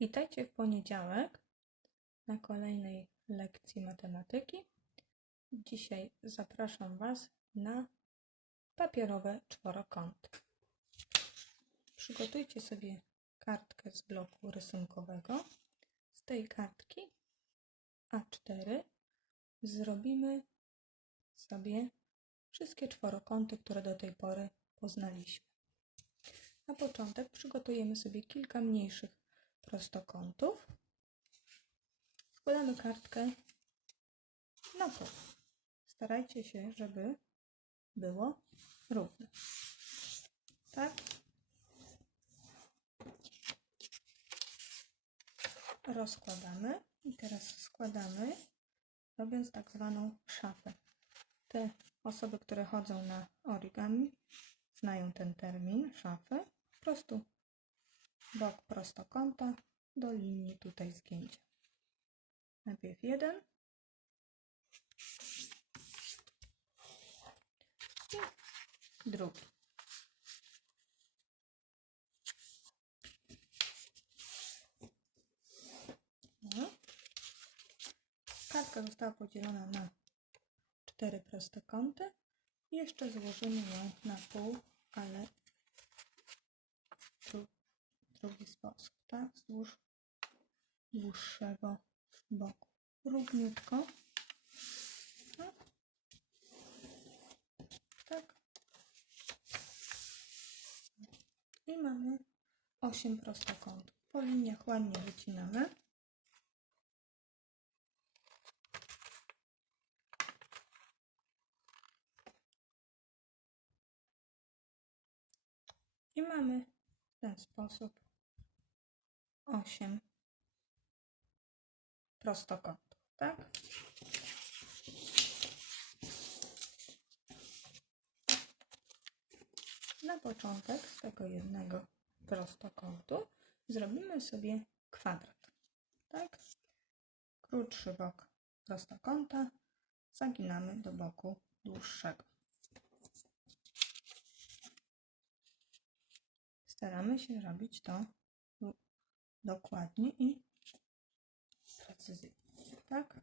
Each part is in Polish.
Witajcie w poniedziałek na kolejnej lekcji matematyki. Dzisiaj zapraszam Was na papierowe czworokąty. Przygotujcie sobie kartkę z bloku rysunkowego. Z tej kartki A4 zrobimy sobie wszystkie czworokąty, które do tej pory poznaliśmy. Na początek przygotujemy sobie kilka mniejszych prostokątów. Składamy kartkę na pół. Starajcie się, żeby było równe. Tak? Rozkładamy i teraz składamy, robiąc tak zwaną szafę. Te osoby, które chodzą na origami, znają ten termin, szafę. Po prostu bok prostokąta do linii tutaj zgięcia. Najpierw jeden i drugi. No. Kartka została podzielona na cztery prostokąty. Jeszcze złożymy ją na pół, ale drugi sposób, tak? Wzdłuż dłuższego boku. Równiutko. Tak. tak. I mamy 8 prostokątów. Po liniach ładnie wycinamy. I mamy w ten sposób 8 prostokątów, tak? Na początek z tego jednego prostokątu zrobimy sobie kwadrat, tak? Krótszy bok prostokąta zaginamy do boku dłuższego. Staramy się robić to dokładnie i precyzyjnie, tak?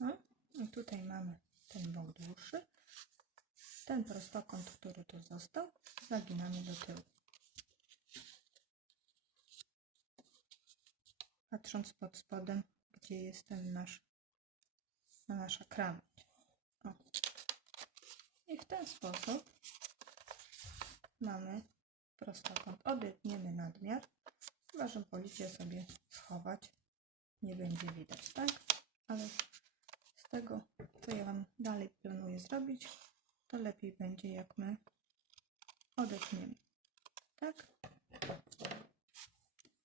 No, i tutaj mamy ten bok dłuższy. Ten prostokąt, który tu został, zaginamy do tyłu. Patrząc pod spodem, gdzie jest ten nasz, nasza krawędź. O. I w ten sposób mamy prostokąt. Odetniemy nadmiar. Chyba, że wolicie sobie schować. Nie będzie widać, tak? Ale z tego, co ja Wam dalej planuję zrobić, to lepiej będzie, jak my odetniemy. Tak?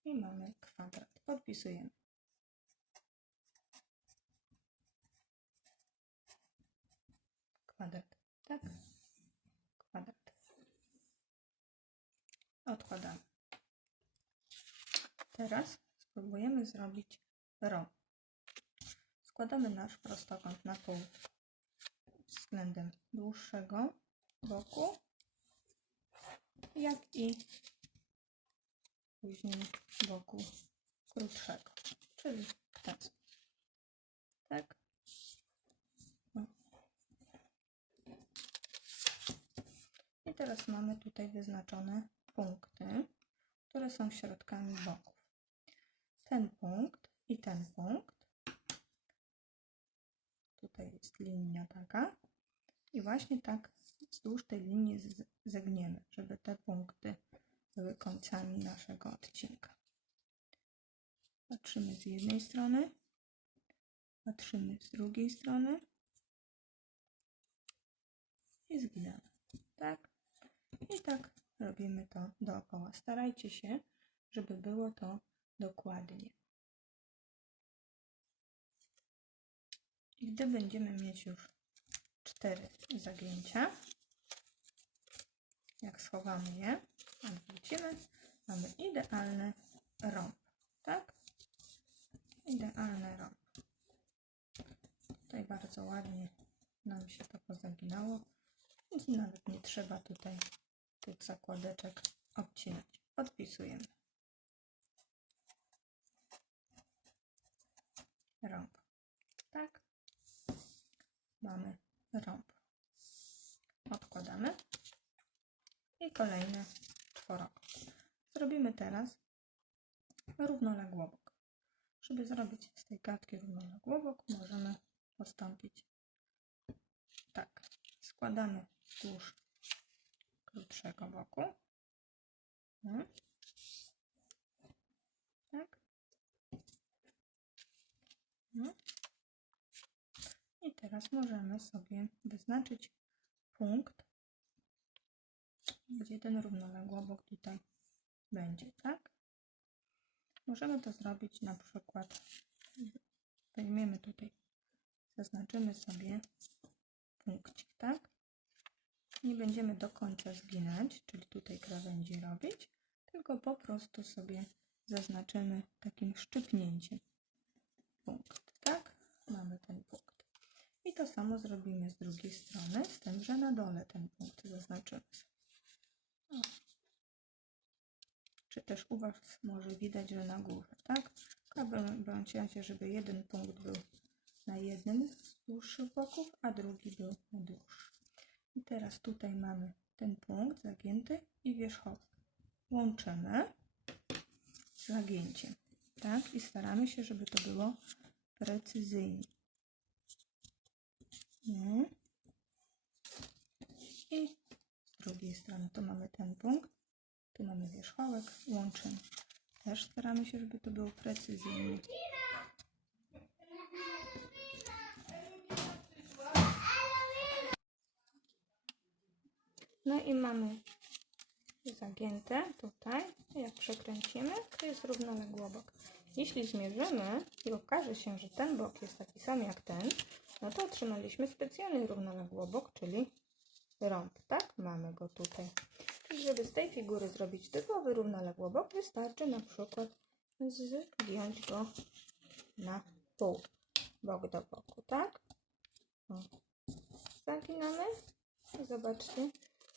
I mamy kwadrat. Podpisujemy. Kwadrat. Tak? Kwadrat. Odkładamy. Teraz spróbujemy zrobić rąb. Składamy nasz prostokąt na pół względem dłuższego boku, jak i później boku krótszego, czyli ten. Tak? No. I teraz mamy tutaj wyznaczone punkty, które są środkami boków. Ten punkt i ten punkt. Tutaj jest linia taka. I właśnie tak wzdłuż tej linii zegniemy, żeby te punkty były końcami naszego odcinka. Patrzymy z jednej strony, patrzymy z drugiej strony i zginamy. Tak? I tak robimy to dookoła. Starajcie się, żeby było to dokładnie. I gdy będziemy mieć już cztery zagięcia, jak schowamy je, odwrócimy, mamy idealny rąb, tak? Idealny rąb. Tutaj bardzo ładnie nam się to pozaginało, więc nawet nie trzeba tutaj tych zakładeczek obcinać. Odpisujemy. Rąb. Tak? Mamy rąb. Odkładamy. I kolejny czworok. Zrobimy teraz równoległobok. Żeby zrobić z tej kartki równoległobok, możemy postąpić tak. Składamy wzdłuż krótszego boku. Mhm. Tak. I teraz możemy sobie wyznaczyć punkt, gdzie ten równoległobok tutaj będzie, tak? Możemy to zrobić na przykład, weźmiemy tutaj, zaznaczymy sobie punkcik, tak? Nie będziemy do końca zginać, czyli tutaj krawędzi robić, tylko po prostu sobie zaznaczymy takim szczypnięciem punkt? Mamy ten punkt. I to samo zrobimy z drugiej strony, z tym, że na dole ten punkt zaznaczymy. O. Czy też u Was może widać, że na górze, tak? Bądź razie, żeby jeden punkt był na jednym z dłuższych boków, a drugi był na dłuższy. I teraz tutaj mamy ten punkt zagięty i wierzchołek. Łączymy z zagięciem, tak? I staramy się, żeby to było precyzyjnie. Nie? I z drugiej strony to mamy ten punkt, tu mamy wierzchołek, łączymy. Też staramy się, żeby to było precyzyjnie. No i mamy zagięte tutaj. Jak przekręcimy, to jest równoległy obok. Jeśli zmierzymy i okaże się, że ten bok jest taki sam jak ten, no to otrzymaliśmy specjalny równoległy obok, czyli rąb, tak? Mamy go tutaj. Czyli żeby z tej figury zrobić typowy równoległy obok, wystarczy na przykład zgiąć go na pół, bok do boku, tak? Zaginamy. Zobaczcie,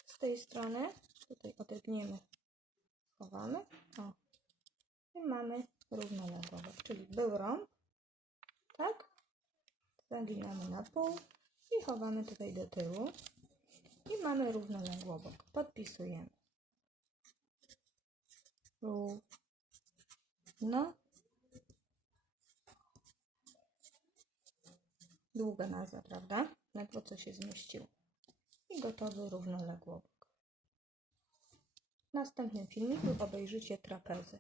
z tej strony tutaj odegniemy, schowamy. O. I mamy równoległy obok, czyli był rąb, tak? Zaginamy na pół i chowamy tutaj do tyłu. I mamy równoległy obok. Podpisujemy. Równo. Długa nazwa, prawda? Ledwo co się zmieściło. I gotowy równoległy obok. Następnym filmiku obejrzycie trapezy.